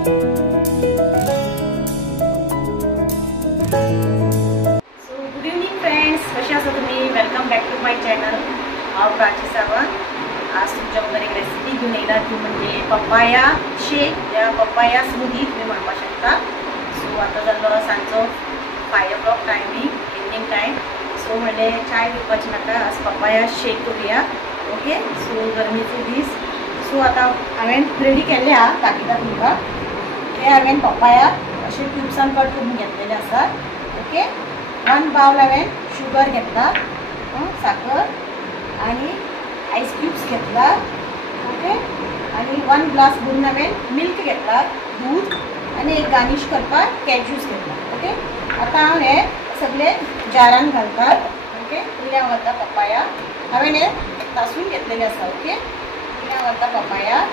Good evening friends, कसे आहात तुम्ही? Welcome back to my channel of Prachi Sawant. आज तुमच्याकडे एक रेसिपी घेऊन येणार ती म्हणजे पपाया शेक या पपाया स्मूदी तुम्ही म्हणू शकता. सो आता झालं सांजो 5 o'clock timing, evening time. So म्हणजे चाय पिवपाची नाका, आज पपाया शेक करूया. ओके, सो गरमीचे दीस. सो आता हांवें रेडी केल्ले आहा दाखयता तुमकां. हे हांवें पपाया अशे क्युब्सान कट करून घेतलेले आसा. ओके, 1 बाउल हांवें शुगर घेतला, साखर आणि आइस क्यूब्स घेतला. ओके, आणि 1 ग्लास भरून हांवें मिल्क घेतला, दूध, आणि एक गार्निश करपाक कॅज्यूस घेतला. ओके, आता हांव हे सगळे जारान घालता. ओके, पयलीं हांव घालता पपाया. हांवें हे तासून घेतलेले आसा. ओके, पयलीं हांव घालता पपाया.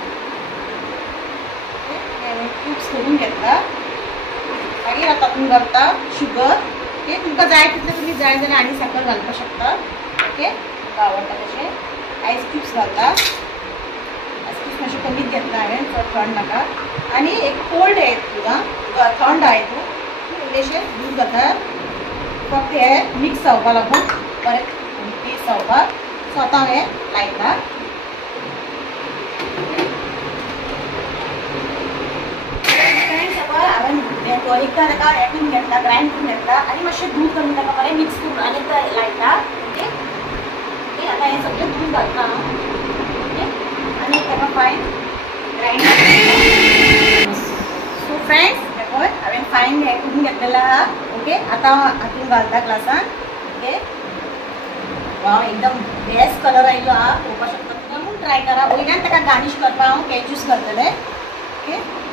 हांवें क्यूब्स करून घेतला. मागीर आता तातूंत घालता शुगर. ओके, तुमकां जाय तितलें तुमी जाय जाल्यार आनी साखर घालपाक शकता. ओके, तुमकां आवडटा तशें. आइस क्यूब्स घालता. आइस क्यूब्स मातशें कमीच घेतला हांवें, चड थंड नाका. आनी एक कोल्ड आहे तुका, थंड आहे तूं इल्लेशें दूद घालता. फक्त हे मिक्स जावपा लागून बरें पीस जावपाक. सो आतां हांव हें लायता. हांवें एकदा ताका हें करून घेतला, ग्रायंड करून घेतला, आनी मातशें दूद घालून ताका बरें मिक्स करून आनी एकदा लायता. ओके, ओके, आतां हें सगळें दूद घालता हांव. ओके, आनी ताका फायन ग्रायंड. सो फ्रेंड्स, हे पळय हांवें फायन हें करून घेतलेलें आहा. ओके, आतां हातूंत घालता ग्लासान. ओके, वाव, एकदम बेस्ट कलर आयलो आहा, पळोवपाक शकता. जरूर ट्राय करा. वयल्यान ताका गार्निश करपाक हांव कॅज्यूस घालतलें. ओके,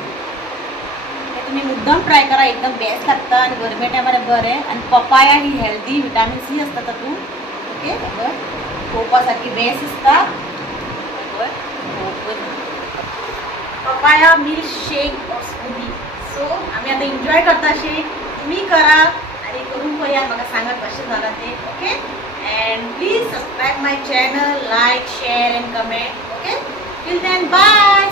तुम्ही मुद्दाम ट्राय करा, एकदम बेस्ट लागता आणि गरमे टायमार बरें. आणि पपाया ही हेल्दी, विटामीन सी असता तातूंत. ओके, पळोवपा सारकी बेस्ट दिसता. Papaya milk shake or smoothie. So आम्ही आता एन्जॉय करता शेक. तुम्ही करा आणि करून पळया, म्हाका सांगा कशें जालां तें. Okay, and please subscribe my channel, like, share and comment. Okay, till then bye.